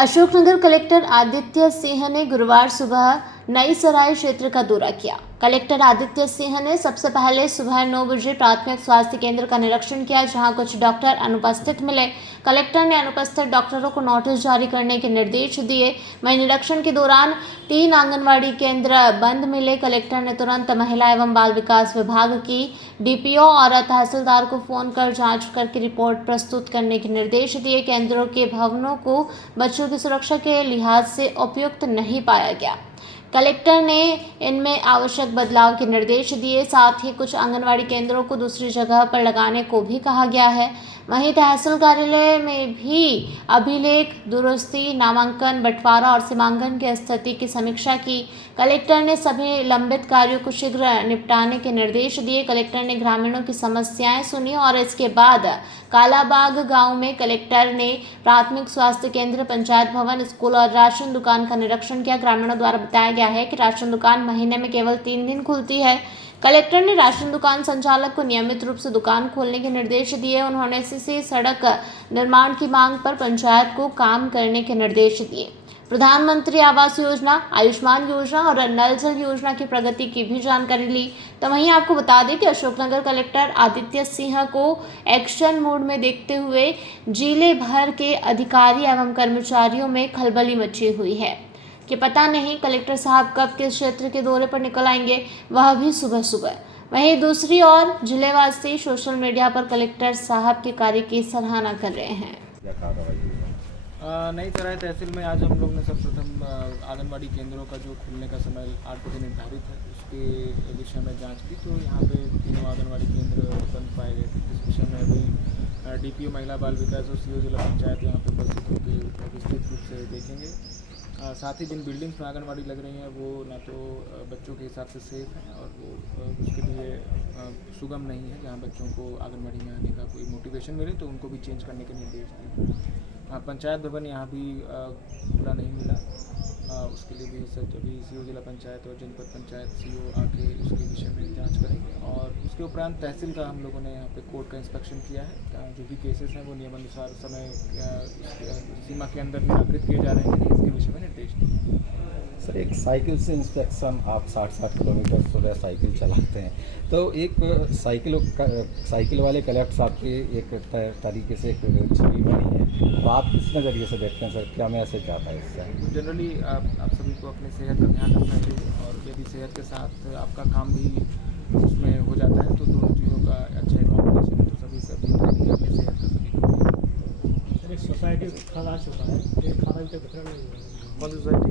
Ashoknagar collector Aditya Singh ने गुरुवार सुबह नई सराय क्षेत्र का दौरा किया। कलेक्टर आदित्य सिंह ने सबसे पहले सुबह 9 बजे प्राथमिक स्वास्थ्य केंद्र का निरीक्षण किया, जहां कुछ डॉक्टर अनुपस्थित मिले। कलेक्टर ने अनुपस्थित डॉक्टरों को नोटिस जारी करने के निर्देश दिए। वहीं निरीक्षण के दौरान 3 आंगनवाड़ी केंद्र बंद मिले। कलेक्टर ने तुरंत महिला एवं बाल विकास विभाग की डीपीओ और तहसीलदार को फोन कर जांच करके रिपोर्ट प्रस्तुत करने के निर्देश दिए। केंद्रों के भवनों को बच्चों की सुरक्षा के लिहाज से उपयुक्त नहीं पाया गया। कलेक्टर ने इनमें आवश्यक बदलाव के निर्देश दिए। साथ ही कुछ आंगनवाड़ी केंद्रों को दूसरी जगह पर लगाने को भी कहा गया है। वहीं तहसील कार्यालय में भी अभिलेख दुरुस्ती, नामांकन, बंटवारा और सीमांकन की स्थिति की समीक्षा की। कलेक्टर ने सभी लंबित कार्यों को शीघ्र निपटाने के निर्देश दिए। कलेक्टर ने ग्रामीणों की समस्याएं सुनी और इसके बाद कालाबाग गांव में कलेक्टर ने प्राथमिक स्वास्थ्य केंद्र, पंचायत भवन, स्कूल और राशन दुकान का निरीक्षण किया। ग्रामीणों द्वारा बताया गया है कि राशन दुकान महीने में केवल 3 दिन खुलती है। कलेक्टर ने राशन दुकान संचालक को नियमित रूप से दुकान खोलने के निर्देश दिए। उन्होंने सीसी सड़क निर्माण की मांग पर पंचायत को काम करने के निर्देश दिए। प्रधानमंत्री आवास योजना, आयुष्मान योजना और नल जल योजना की प्रगति की भी जानकारी ली। तो वहीं आपको बता दें कि अशोकनगर कलेक्टर आदित्य सिंह को एक्शन मोड में देखते हुए जिले भर के अधिकारी एवं कर्मचारियों में खलबली मची हुई है कि पता नहीं कलेक्टर साहब कब किस क्षेत्र के दौरे पर निकल आएंगे, वह भी सुबह सुबह। वहीं दूसरी ओर जिलेवासी सोशल मीडिया पर कलेक्टर साहब के कार्य की सराहना कर रहे हैं। नई सराय तहसील में आज हम लोग ने सर्वप्रथम आंगनबाड़ी केंद्रों का जो खुलने का समय 8 बजे निर्धारित है उसके विषय में जांच की। तो यहाँ पे 3 आंगनबाड़ी केंद्र बंद पाए गए थे, जिस विषय में अभी डीपीओ महिला बाल विकास और सीओ जिला पंचायत यहाँ पे उपस्थित होकर विस्तृत रूप से देखेंगे। साथ ही जिन बिल्डिंग्स में आंगनबाड़ी लग रही हैं वो ना तो बच्चों के हिसाब से सेफ हैं और वो उसके लिए सुगम नहीं है। जहाँ बच्चों को आंगनबाड़ी में आने का कोई मोटिवेशन मिले तो उनको भी चेंज करने के निर्देश दिए। पंचायत भवन यहाँ भी खुला नहीं मिला, उसके लिए भी सर अभी सीओ जिला पंचायत और जनपद पंचायत सीओ आके उसके विषय में जांच करेंगे। और उसके उपरांत तहसील का हम लोगों ने यहाँ पे कोर्ट का इंस्पेक्शन किया है। जो भी केसेस हैं वो नियमानुसार समय सीमा के अंदर निराकृत किए जा रहे हैं, इसके विषय में निर्देश दिए। सर, एक साइकिल से इंस्पेक्शन, आप 60-60 किलोमीटर सुबह साइकिल चलाते हैं, तो एक साइकिल वाले कलेक्टर साहब की एक तरीके से एक छवि बनी है, तो आप किस नज़रिए से देखते हैं सर, क्या मैसेज आता है इससे? जनरली आप सभी को अपने सेहत का ध्यान रखना चाहिए और यदि सेहत के साथ आपका काम भी उसमें हो जाता है तो दोनों चीज़ों का अच्छा कॉम्बिनेशन है। तो सभी से अपनी अपनी सेहत का सभी सोसाइटी खड़ा चुका है, एक खाना भी तो नहीं है। कौन सी सोसाइटी?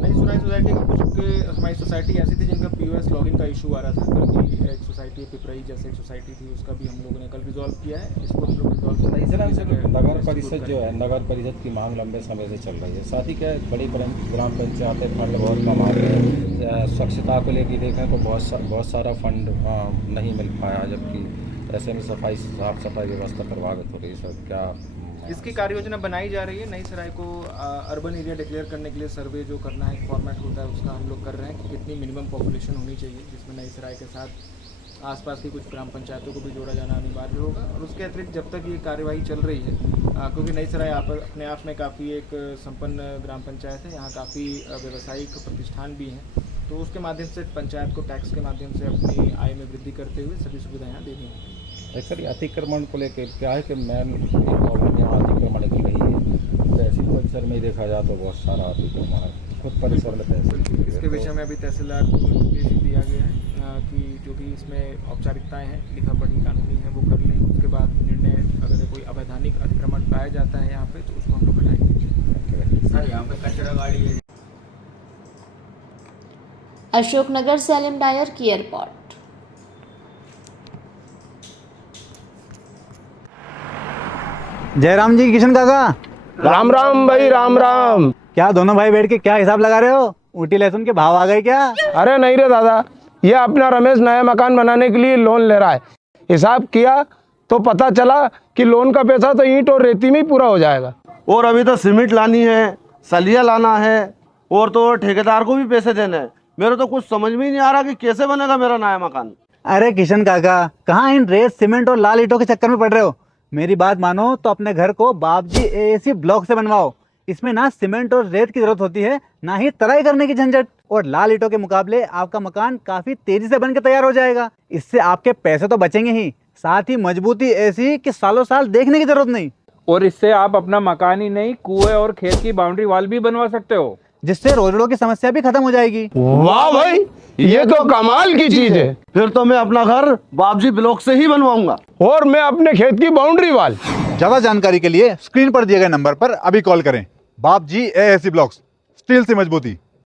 नई सराय सोसाइटी का कुछ के हमारी सोसाइटी ऐसी थी जिनका पीओएस लॉगिन का इशू आ रहा था। कल की एक सोसाइटी पिपराई जैसे एक सोसाइटी थी, उसका भी हम लोगों ने कल रिजॉल्व किया है। इसको हम लोग रिजॉल्व नगर परिषद जो है, नगर परिषद की मांग लंबे समय से चल रही है। साथ ही क्या बड़ी ग्राम पंचायतें फंड बहुत कम आते हैं, स्वच्छता को लेकर देखें तो बहुत सारा फंड नहीं मिल पाया, जबकि ऐसे में साफ सफाई व्यवस्था प्रभावित हो रही है। सर, क्या इसकी कार्य योजना बनाई जा रही है? नई सराय को अर्बन एरिया डिक्लेयर करने के लिए सर्वे जो करना है, फॉर्मेट होता है, उसका हम लोग कर रहे हैं कि कितनी मिनिमम पॉपुलेशन होनी चाहिए, जिसमें नई सराय के साथ आसपास की कुछ ग्राम पंचायतों को भी जोड़ा जाना अनिवार्य होगा। और उसके अतिरिक्त जब तक ये कार्यवाही चल रही है, क्योंकि नई सराय अपने आप में काफ़ी एक संपन्न ग्राम पंचायत है, यहाँ काफ़ी व्यावसायिक प्रतिष्ठान भी हैं, तो उसके माध्यम से पंचायत को टैक्स के माध्यम से अपनी आय में वृद्धि करते हुए सभी सुविधाएँ देनी हैं। सर, अतिक्रमण को लेकर क्या है कि मैन प्रॉब्लम यहाँ अतिक्रमण की रही है, तहसील परिसर में ही देखा जाए तो बहुत सारा अतिक्रमण है खुद परिसर में तहसील। इसके विषय में अभी तहसीलदार को निर्देश दिया गया है कि जो भी इसमें औपचारिकताएं हैं, लिखा पढ़ी कानूनी है, वो कर लें। उसके बाद निर्णय, अगर कोई अवैधानिक अतिक्रमण पाया जाता है यहाँ पे तो उसको हम लोग हटाएंगे। सर, यहाँ पे कचरा गाड़ी है। अशोकनगर से अलीम डायर की रिपोर्ट। जयराम जी, किशन काका। राम राम भाई, राम राम। क्या दोनों भाई बैठ के क्या हिसाब लगा रहे हो? ऊटी लहसुन के भाव आ गए क्या? अरे नहीं रे दादा, ये अपना रमेश नया मकान बनाने के लिए लोन ले रहा है। हिसाब किया तो पता चला कि लोन का पैसा तो ईंट और रेती में ही पूरा हो जाएगा। और अभी तो सीमेंट लानी है, सलिया लाना है, और तो ठेकेदार को भी पैसे देने हैं। मेरे तो कुछ समझ में ही नहीं आ रहा कि कैसे बनेगा मेरा नया मकान। अरे किशन काका, कहाँ इन रेत, सीमेंट और लाल ईंटों के चक्कर में पड़ रहे हो? मेरी बात मानो तो अपने घर को बाबजी एएसी ब्लॉक से बनवाओ। इसमें ना सीमेंट और रेत की जरूरत होती है, ना ही तराई करने की झंझट। और लाल ईंटों के मुकाबले आपका मकान काफी तेजी से बनकर तैयार हो जाएगा। इससे आपके पैसे तो बचेंगे ही, साथ ही मजबूती ऐसी कि सालों साल देखने की जरूरत नहीं। और इससे आप अपना मकान ही नहीं, कुएं और खेत की बाउंड्री वॉल भी बनवा सकते हो, जिससे रोजड़ों की समस्या भी खत्म हो जाएगी। वाह भाई, ये तो कमाल की चीज है। फिर तो मैं अपना घर बाबजी ब्लॉक से ही बनवाऊंगा। और मैं अपने खेत की बाउंड्री वाल। ज्यादा जानकारी के लिए स्क्रीन पर दिए गए नंबर पर अभी कॉल करें। बाबजी एएसी ब्लॉक्स, स्टील से मजबूती।